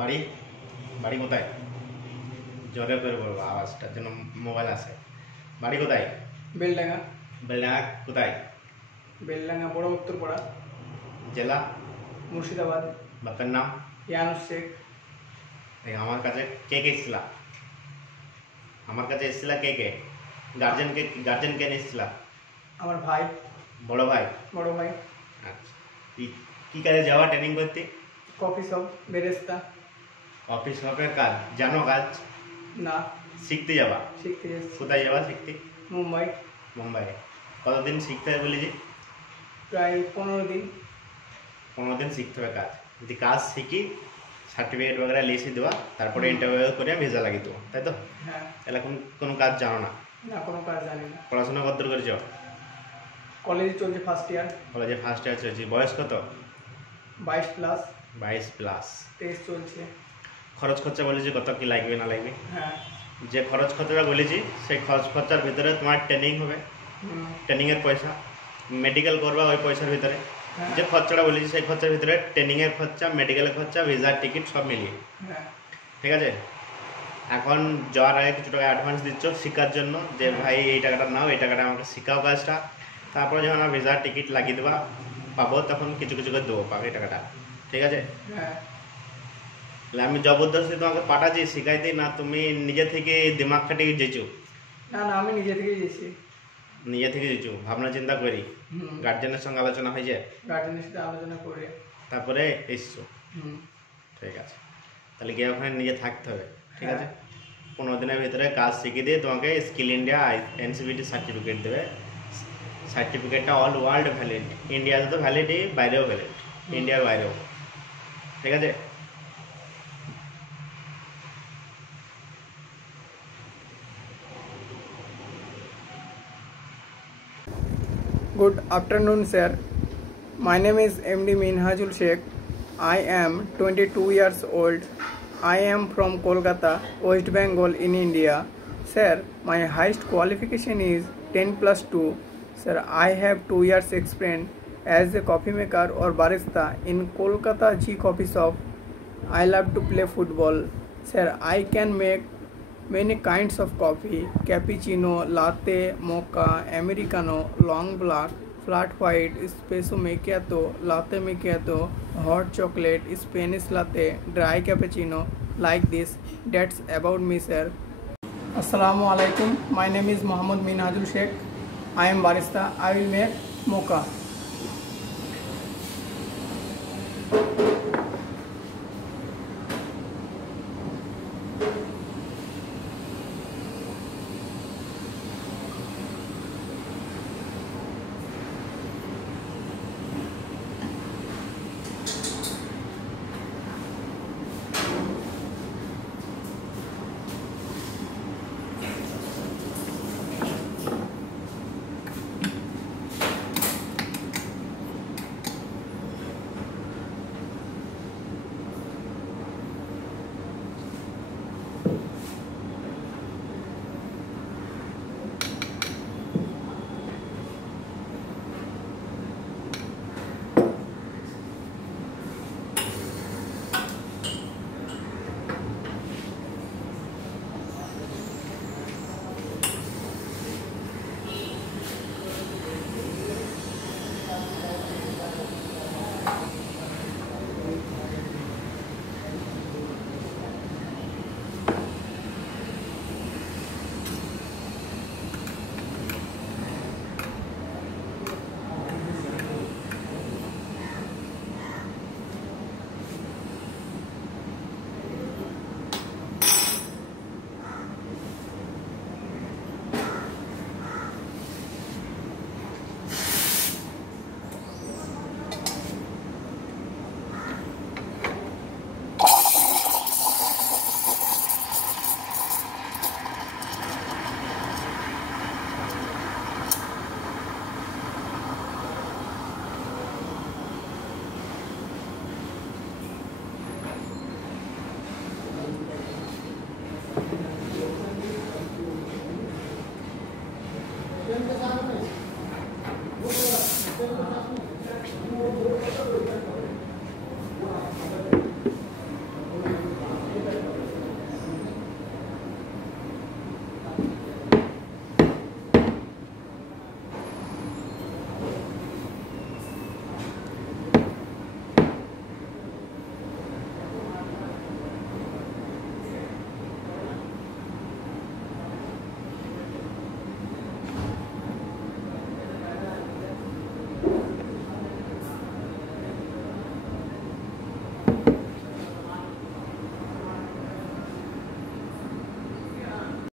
বাড়ি বাড়ি কোথায়? জোরে করে বলবো, আওয়াজটার জন্য মোবাইল আসে। বাড়ি কোথায়? বেলডাঙ্গা। বেলডাঙ্গা কোথায়? বেলডাঙ্গা বড় উত্তরপাড়া, জেলা? মুর্শিদাবাদ। বাপের নাম? ইয়ানুস শেখ। আমার কাছে কে কে এসেছিলা? আমার কাছে এসেছিলা কে কে? গার্জেন কে নিয়ে এসেছিলা? আমার ভাই। বড় ভাই? বড় ভাই। আচ্ছা, কি কাজে যাওয়া ট্রেনিং করতে? কফি শপ, বেরেস্তা। অফিস শপের কাজ জানো? কাজ না, শিখতে যাবা? শিখতে যাচ্ছি। কোথায় যাবা শিখতে? মুম্বাই। মুম্বাই। কতদিন শিখতে হবে বলেছি? প্রায় 15 দিন। 15 দিন শিখতে হবে কাজ। যদি কাজ শিখি সার্টিফিকেট বগেরা লিখে দেওয়া, তারপরে ইন্টারভিউ করে ভিসা লাগিয়ে দেবো, তাই তো? হ্যাঁ। তাহলে কোনো কাজ জানো না? না, কোনো কাজ জানি না। পড়াশোনা কত দূর করেছ? কলেজে চলছে ফার্স্ট ইয়ার। কলেজে ফার্স্ট ইয়ার চলছে। বয়স কত? 22 প্লাস। 22 প্লাস। টেস্ট চলছে। খরচ খরচা বলেছি কত কি লাগবে না লাগবে? হ্যাঁ। যে খরচ খরচাটা বলেছি সেই খরচ খরচার ভিতরে তোমার ট্রেনিং হবে, ট্রেনিংয়ের পয়সা, মেডিকেল করবা ওই পয়সার ভিতরে, যে খরচাটা বলেছি সেই খরচার ভিতরে ট্রেনিংয়ের খরচা, মেডিকেলের খরচা, ভিসার টিকিট সব মিলিয়ে। ঠিক আছে? এখন যাওয়ার আগে কিছু টাকা অ্যাডভান্স দিচ্ছ শেখার জন্য, যে ভাই এই টাকাটা নাও, এই টাকাটা আমাকে শেখাও কাজটা। তারপরে যখন আমার ভিসার টিকিট লাগিয়ে দেবা পাবো, তখন কিছু কিছু করে দেবো বাকি টাকাটা। ঠিক আছে? আমি জবরদস্তি তোমাকে পাঠাচ্ছি শিখাইতে না, তুমি নিজে থেকে দিমাগ খাটিয়ে যেছো? না না, আমি নিজে থেকে গেছি। নিজে থেকে যেছো, ভাবনা চিন্তা করি, গার্জেনের সঙ্গে আলোচনা হয়েছে? গার্জেনের সাথে আলোচনা করে তারপরে এসছো? ঠিক আছে, তাহলে গিয়ে ওখানে নিজে থাকতে হবে। ঠিক আছে? 15 দিনের ভিতরে কাজ শিখিয়ে দিয়ে তোমাকে স্কিল ইন্ডিয়া এনসিবিটি সার্টিফিকেট দেবে। সার্টিফিকেটটা অল ওয়ার্ল্ড ভ্যালিড, ইন্ডিয়াতে তো ভ্যালিডই, বাইরেও ভ্যালিড, ইন্ডিয়ার বাইরেও। ঠিক আছে? Good afternoon, sir. My name is MD Minhajul Sheikh. I am 22 years old. I am from Kolkata, West Bengal in India. Sir, my highest qualification is 10+2. Sir, I have 2 years experience as a coffee maker or barista in Kolkata G Coffee Shop. I love to play football. Sir, I can make many kinds of coffee: cappuccino, latte, mocha, americano, long black, flat white, espresso macchiato, latte macchiato, hot chocolate, Spanish latte, dry cappuccino, like this. That's about me, sir. Assalamu alaikum. My name is Mohammad Minhajul Sheikh. I am barista. I will make mocha.